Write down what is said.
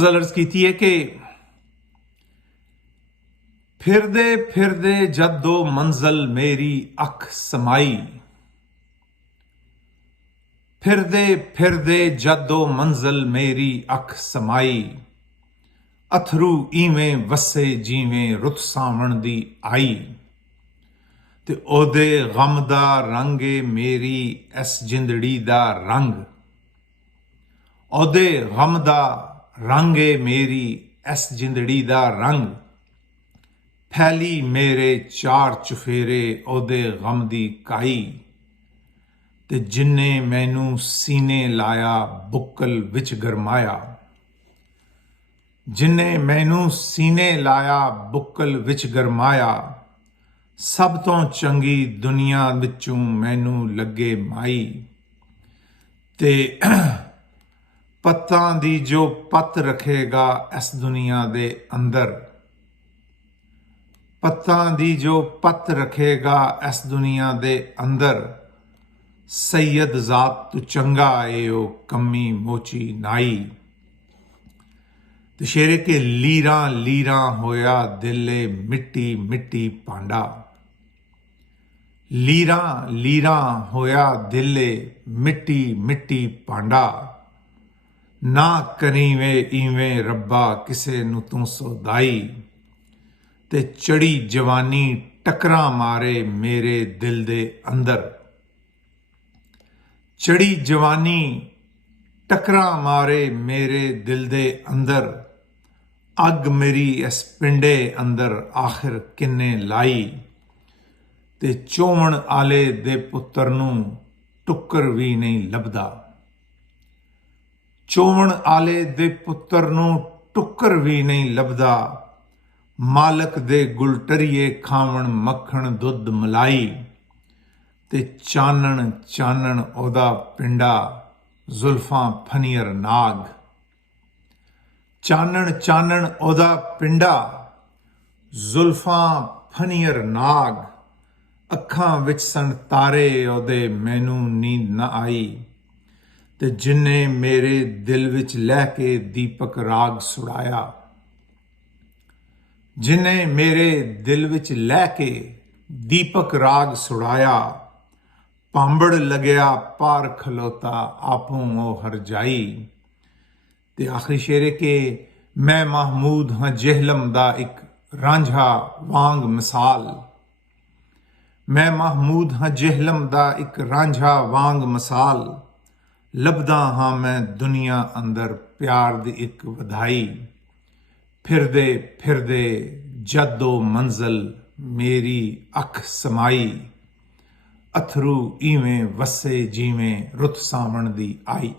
गज़ल अर्ज़ कीती है कि फिरदे फिरदे जद्दो मंज़ल मेरी अख समाई, फिरदे फिरदे जद्दो मंज़ल मेरी अख समाई, अथरू इवें वसे जिवें रुत सावण दी आई, ते ओदे गम दा रंगे मेरी इस जिंदड़ी दा रंग, ओदे गम दा रंगे मेरी इस जिंदड़ी दा रंग, फैली मेरे चार चुफेरे ओदे गम दी काई, ते जिन्ने मैनू सीने लाया बुक्कल विच गरमाया, जिन्ने मैनू सीने लाया बुक्कल विच गरमाया, सब तो चंगी दुनिया विचों मैनू लगे माई, ते पत्तां दी जो पत रखेगा इस दुनिया दे अंदर, पत्तां दी जो पत रखेगा इस दुनिया दे अंदर, सैयद ज़ात तू चंगा ए ओ कमी मोची नाई, ते शेरे के लीरा लीरा होया दिले मिट्टी मिट्टी पांडा, लीरा लीरा होया दिले मिट्टी मिट्टी पांडा, ना करीवे इवें रब्बा किसे नू तू सौदाई, ते चढ़ी जवानी टकरा मारे मेरे दिल दे अंदर, चढ़ी जवानी टकरा मारे मेरे दिल दे अंदर, अग मेरी इस पिंडे अंदर आखिर किन्ने लाई, ते चोवण आले दे पुत्तर नू टुक्कर भी नहीं लभदा, चोवण आले दे पुत्तर नू टुक्कर भी नहीं लभदा, मालक दे गुलटरिए खावण मक्खण दुध मलाई, ते चानण चानण ओदा पिंडा जुल्फां फनीर नाग, चानण चानण ओदा पिंडा जुल्फां फनीर नाग, अखां विच सन तारे ओदे मैनू नींद न आई, ते जिन्ने मेरे दिल विच लह के दीपक राग सुड़ाया, जिन्ने मेरे दिल विच लह के दीपक राग सुड़ाया, पांबड़ लगया पार खलोता आपूं ओ हर जाई, ते आखिरी शेरे के मैं महमूद हाँ जेहलम दा एक रांझा वांग मिसाल, मैं महमूद हाँ जेहलम दा एक रांझा वांग मिसाल, लभदा हाँ मैं दुनिया अंदर प्यार दी एक वधाई, फिरदे फिरदे जद्दो मंज़ल मेरी अख समाई, अथरू इवें वसे जिवें रुत सावण दी आई।